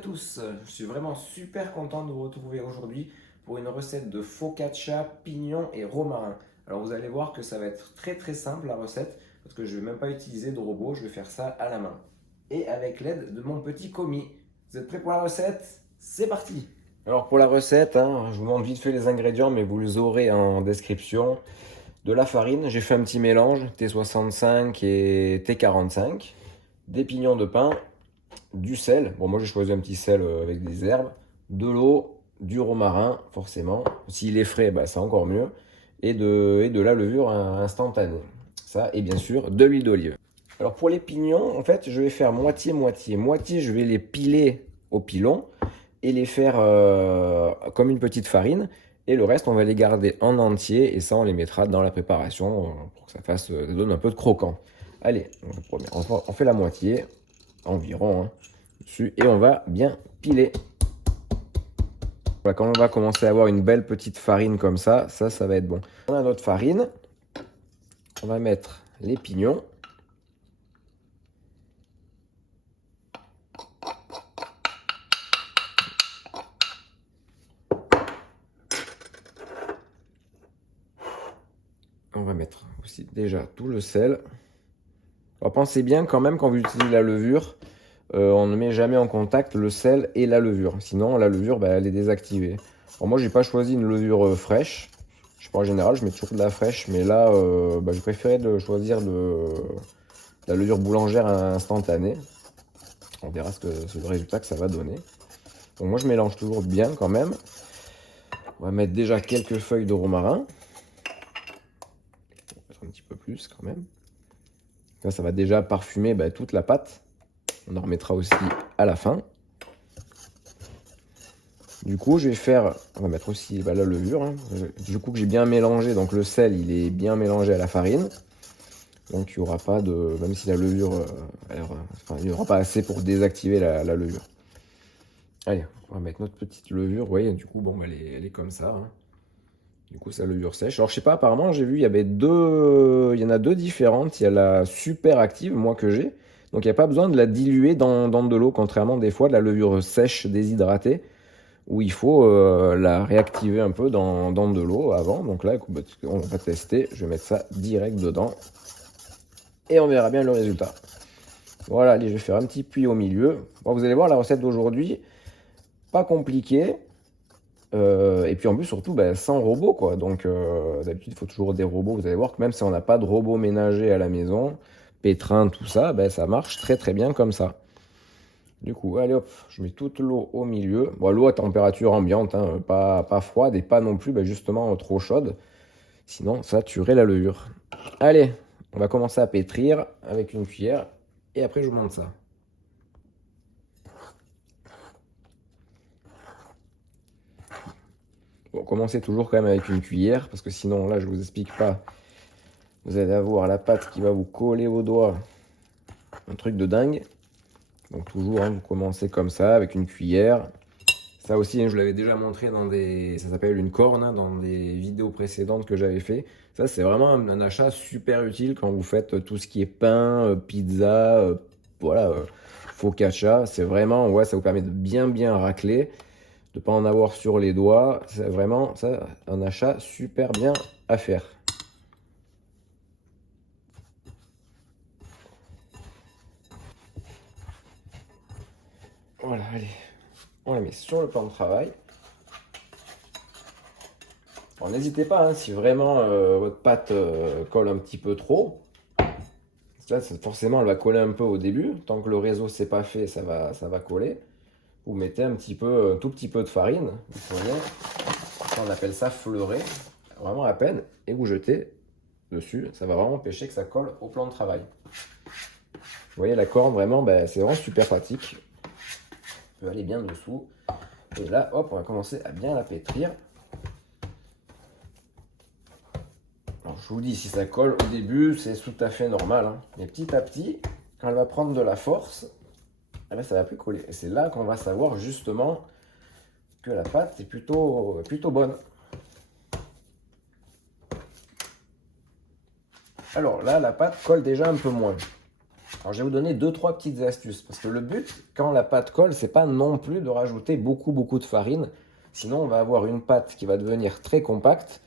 tous, je suis vraiment super content de vous retrouver aujourd'hui pour une recette de focaccia, pignon et romarin. Alors vous allez voir que ça va être très simple la recette parce que je ne vais même pas utiliser de robot, je vais faire ça à la main. Et avec l'aide de mon petit commis. Vous êtes prêts pour la recette? C'est parti! Alors pour la recette, je vous montre vite fait les ingrédients mais vous les aurez en description. De la farine, j'ai fait un petit mélange, T65 et T45, des pignons de pain, du sel, bon moi j'ai choisi un petit sel avec des herbes, de l'eau, du romarin forcément, s'il est frais bah, c'est encore mieux, et de la levure instantanée, ça et bien sûr de l'huile d'olive. Alors pour les pignons en fait je vais faire moitié je vais les piler au pilon et les faire comme une petite farine, et le reste on va les garder en entier et ça on les mettra dans la préparation pour que ça donne un peu de croquant. Allez, on fait la moitié environ dessus et on va bien piler. Voilà, quand on va commencer à avoir une belle petite farine comme ça va être bon. On a notre farine, on va mettre les pignons. On va mettre aussi déjà tout le sel. Alors pensez bien quand même quand vous utilisez la levure, on ne met jamais en contact le sel et la levure. Sinon la levure elle est désactivée. Alors moi j'ai pas choisi une levure fraîche. Je sais pas, en général je mets toujours de la fraîche, mais là j'ai préféré choisir de la levure boulangère instantanée. On verra le résultat que ça va donner. Donc moi je mélange toujours bien quand même. On va mettre déjà quelques feuilles de romarin. Un petit peu plus quand même. Là, ça va déjà parfumer toute la pâte. On en remettra aussi à la fin. Du coup, on va mettre aussi la levure. Du coup, que j'ai bien mélangé, donc le sel, il est bien mélangé à la farine. Donc, il n'y aura pas de, même si la levure, il n'y aura pas assez pour désactiver la levure. Allez, on va mettre notre petite levure. Vous voyez, du coup, elle est comme ça. Du coup, c'est la levure sèche. Alors, je sais pas, apparemment, j'ai vu, il y en a deux différentes. Il y a la super active, moi, que j'ai. Donc, il n'y a pas besoin de la diluer dans de l'eau, contrairement des fois de la levure sèche déshydratée, où il faut la réactiver un peu dans de l'eau avant. Donc là, on va tester. Je vais mettre ça direct dedans. Et on verra bien le résultat. Voilà, allez, je vais faire un petit puits au milieu. Bon, vous allez voir, la recette d'aujourd'hui, pas compliquée. Et puis en plus, surtout, sans robot, quoi. Donc, d'habitude, il faut toujours des robots. Vous allez voir que même si on n'a pas de robot ménager à la maison, pétrin, tout ça, ça marche très bien comme ça. Du coup, allez hop, je mets toute l'eau au milieu. Bon, l'eau à température ambiante, pas froide et pas non plus justement trop chaude. Sinon, ça tuerait la levure. Allez, on va commencer à pétrir avec une cuillère et après, je vous montre ça. Bon, commencez toujours quand même avec une cuillère parce que sinon, là, je vous explique pas. Vous allez avoir la pâte qui va vous coller aux doigts. Un truc de dingue. Donc toujours, vous commencez comme ça avec une cuillère. Ça aussi, je vous l'avais déjà montré ça s'appelle une corne, dans des vidéos précédentes que j'avais fait. Ça, c'est vraiment un achat super utile quand vous faites tout ce qui est pain, pizza, voilà, focaccia. C'est vraiment, ouais, ça vous permet de bien racler, de ne pas en avoir sur les doigts. C'est vraiment ça, un achat super bien à faire. Voilà, allez, on la met sur le plan de travail. Alors n'hésitez pas, si vraiment votre pâte colle un petit peu trop, là, forcément elle va coller un peu au début. Tant que le réseau c'est pas fait, ça va coller. Vous mettez un tout petit peu de farine, vous prenez, on appelle ça fleurer, vraiment à peine, et vous jetez dessus. Ça va vraiment empêcher que ça colle au plan de travail. Vous voyez la corne, vraiment, c'est vraiment super pratique. On peut aller bien dessous. Et là, hop, on va commencer à bien la pétrir. Alors, je vous dis, si ça colle au début, c'est tout à fait normal. Mais petit à petit, quand elle va prendre de la force, ça va plus coller. Et c'est là qu'on va savoir justement que la pâte est plutôt bonne. Alors là, la pâte colle déjà un peu moins. Alors, je vais vous donner 2-3 petites astuces. Parce que le but, quand la pâte colle, c'est pas non plus de rajouter beaucoup de farine. Sinon, on va avoir une pâte qui va devenir très compacte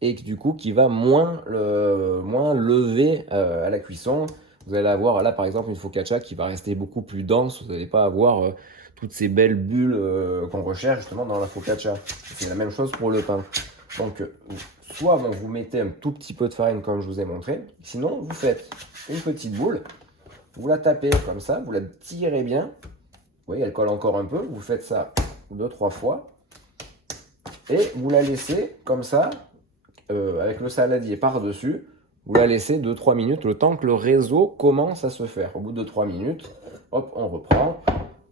et du coup qui va moins lever à la cuisson. Vous allez avoir là par exemple une focaccia qui va rester beaucoup plus dense. Vous n'allez pas avoir toutes ces belles bulles qu'on recherche justement dans la focaccia. C'est la même chose pour le pain. Donc soit vous mettez un tout petit peu de farine comme je vous ai montré. Sinon vous faites une petite boule. Vous la tapez comme ça. Vous la tirez bien. Vous voyez elle colle encore un peu. Vous faites ça 2-3 fois. Et vous la laissez comme ça. Avec le saladier par-dessus, vous la laissez 2-3 minutes, le temps que le réseau commence à se faire. Au bout de 3 minutes, hop, on reprend,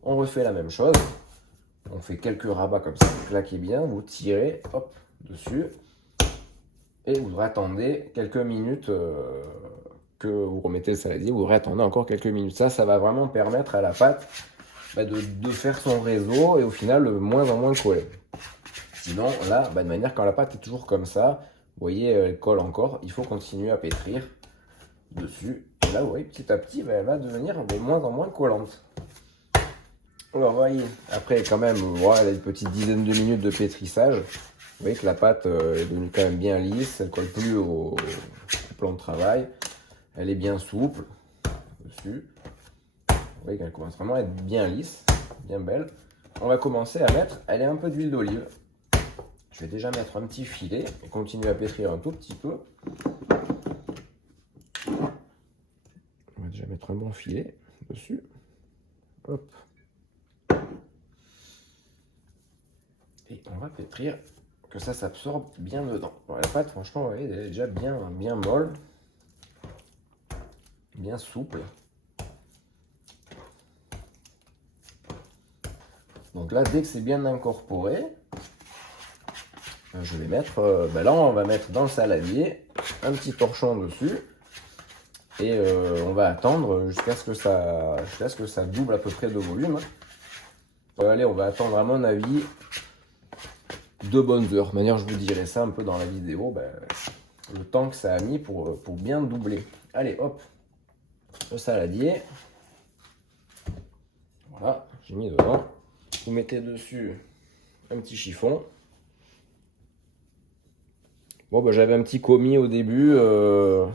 on refait la même chose. On fait quelques rabats comme ça, vous claquez bien, vous tirez, hop, dessus. Et vous attendez quelques minutes que vous remettez le saladier, vous réattendez encore quelques minutes. Ça va vraiment permettre à la pâte de faire son réseau et au final, de moins en moins coller. Sinon, là, de manière, quand la pâte est toujours comme ça, vous voyez, elle colle encore. Il faut continuer à pétrir dessus. Et là, vous voyez, petit à petit, elle va devenir de moins en moins collante. Alors, vous voyez, après, quand même, voilà, une petite dizaine de minutes de pétrissage. Vous voyez que la pâte est devenue quand même bien lisse. Elle ne colle plus au plan de travail. Elle est bien souple dessus. Vous voyez qu'elle commence vraiment à être bien lisse, bien belle. On va commencer à mettre, elle est un peu d'huile d'olive. Je vais déjà mettre un petit filet et continuer à pétrir un tout petit peu. On va déjà mettre un bon filet dessus. Hop. Et on va pétrir que ça s'absorbe bien dedans. Bon, la pâte, franchement, vous voyez, elle est déjà bien molle. Bien souple. Donc là, dès que c'est bien incorporé, je vais mettre, là on va mettre dans le saladier un petit torchon dessus et on va attendre jusqu'à ce que ça double à peu près de volume. Allez, on va attendre à mon avis 2 bonnes heures. De manière, je vous dirai ça un peu dans la vidéo, le temps que ça a mis pour bien doubler. Allez, hop, le saladier. Voilà, j'ai mis dedans. Vous mettez dessus un petit chiffon. Bon, j'avais un petit commis au début, le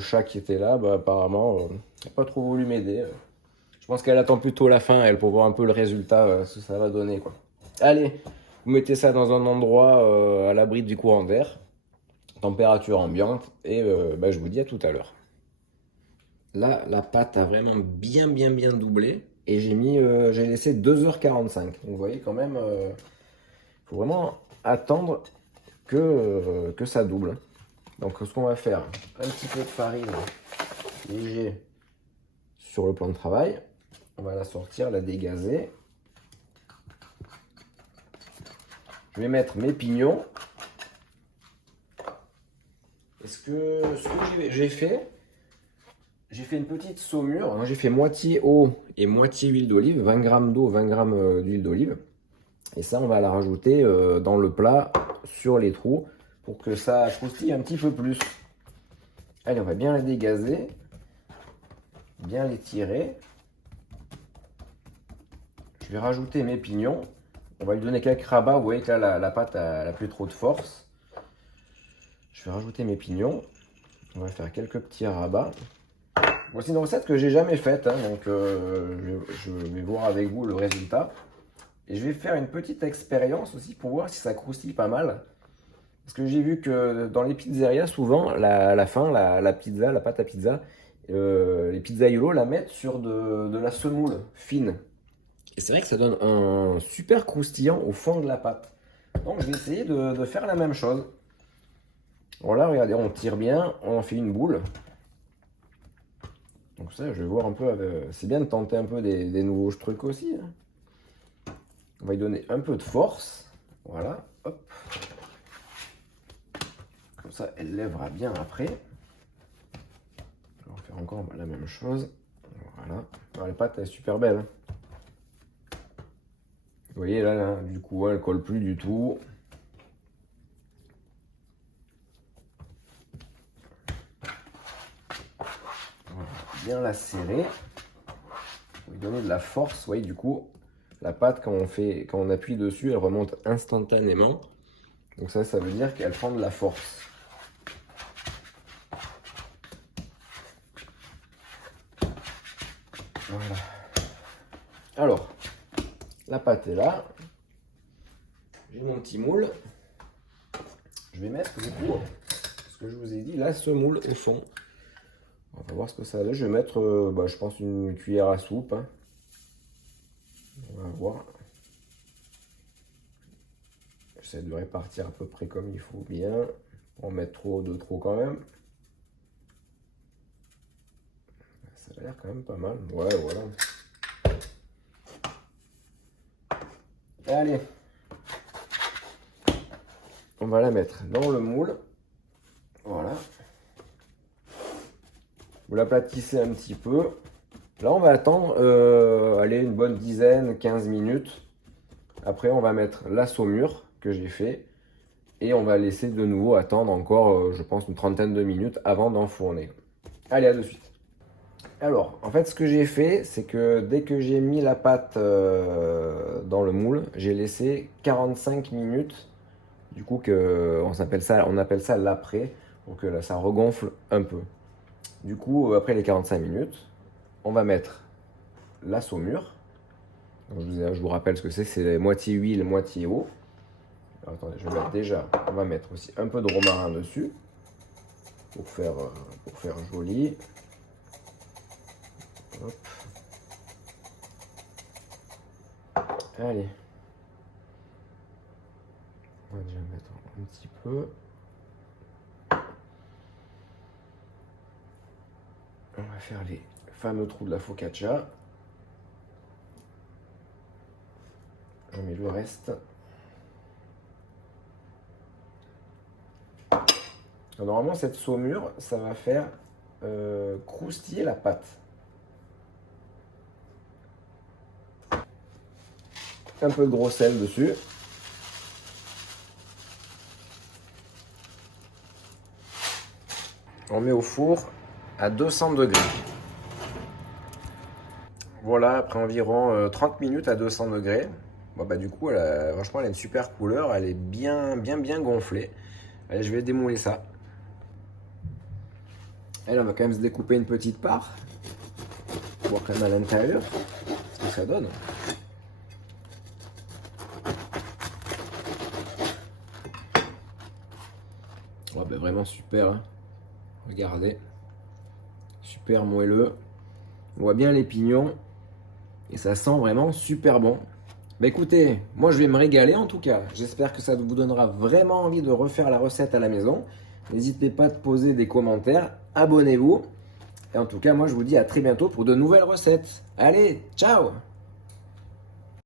chat qui était là, apparemment, n'a pas trop voulu m'aider. Je pense qu'elle attend plutôt la fin, elle, pour voir un peu le résultat, ce que ça va donner, quoi. Allez, vous mettez ça dans un endroit à l'abri du courant d'air, température ambiante, et je vous dis à tout à l'heure. Là, la pâte a vraiment bien doublé, et j'ai laissé 2h45. Donc vous voyez quand même, faut vraiment attendre que ça double. Donc ce qu'on va faire, un petit peu de farine léger sur le plan de travail. On va la sortir, la dégazer. Je vais mettre mes pignons. Et ce que j'ai fait une petite saumure. J'ai fait moitié eau et moitié huile d'olive, 20 g d'eau, 20 g d'huile d'olive. Et ça, on va la rajouter dans le plat sur les trous pour que ça croustille un petit peu plus. Allez, on va bien la dégazer, bien les tirer. Je vais rajouter mes pignons. On va lui donner quelques rabats. Vous voyez que là, la pâte n'a plus trop de force. Je vais rajouter mes pignons. On va faire quelques petits rabats. Voici une recette que j'ai jamais faite, donc je vais voir avec vous le résultat. Et je vais faire une petite expérience aussi pour voir si ça croustille pas mal. Parce que j'ai vu que dans les pizzerias, souvent, la pizza, la pâte à pizza, les pizzaiolos la mettent sur de la semoule fine. Et c'est vrai que ça donne un super croustillant au fond de la pâte. Donc je vais essayer de faire la même chose. Voilà, regardez, on tire bien, on en fait une boule. Donc ça, je vais voir un peu. C'est bien de tenter un peu des nouveaux trucs aussi. On va y donner un peu de force. Voilà, hop. Comme ça, elle lèvera bien après. On va faire encore la même chose. Voilà. Alors, la pâte elle est super belle. Vous voyez là, du coup, elle colle plus du tout. Voilà, bien la serrer. Pour lui donner de la force. Vous voyez, du coup, la pâte, quand on appuie dessus, elle remonte instantanément. Donc ça veut dire qu'elle prend de la force. Voilà. Alors, la pâte est là. J'ai mon petit moule. Je vais mettre du coup, ce que je vous ai dit, la semoule au fond. On va voir ce que ça donne. Je vais mettre, je pense, une cuillère à soupe. Hein. On va voir. J'essaie de répartir à peu près comme il faut bien. On met trop de trop quand même. Ça a l'air quand même pas mal. Ouais, voilà. Allez. On va la mettre dans le moule. Voilà. Vous l'aplatissez un petit peu. Là, on va attendre allez, une bonne dizaine, 15 minutes. Après, on va mettre la saumure que j'ai fait. Et on va laisser de nouveau attendre encore, je pense, une trentaine de minutes avant d'enfourner. Allez, à de suite. Alors, en fait, ce que j'ai fait, c'est que dès que j'ai mis la pâte dans le moule, j'ai laissé 45 minutes. Du coup, on appelle ça l'après, pour que là, ça regonfle un peu. Du coup, après les 45 minutes, on va mettre la saumure. Donc, je vous rappelle ce que c'est moitié huile, moitié eau. Alors, attendez, je vais mettre déjà, on va mettre aussi un peu de romarin dessus, pour faire joli. Hop. Allez. On va déjà mettre un petit peu. On va faire les fameux trous de la focaccia. Je mets le reste. Alors, normalement, cette saumure, ça va faire croustiller la pâte. Un peu de gros sel dessus. On met au four à 200 degrés. Voilà, après environ 30 minutes à 200 degrés. Bon, du coup, franchement, elle a une super couleur. Elle est bien gonflée. Allez, je vais démouler ça. Et on va quand même se découper une petite part. Pour voir quand même à l'intérieur ce que ça donne. Oh, vraiment super. Hein. Regardez. Super moelleux. On voit bien les pignons. Et ça sent vraiment super bon. Écoutez, moi je vais me régaler en tout cas. J'espère que ça vous donnera vraiment envie de refaire la recette à la maison. N'hésitez pas à poser des commentaires. Abonnez-vous. Et en tout cas, moi je vous dis à très bientôt pour de nouvelles recettes. Allez, ciao!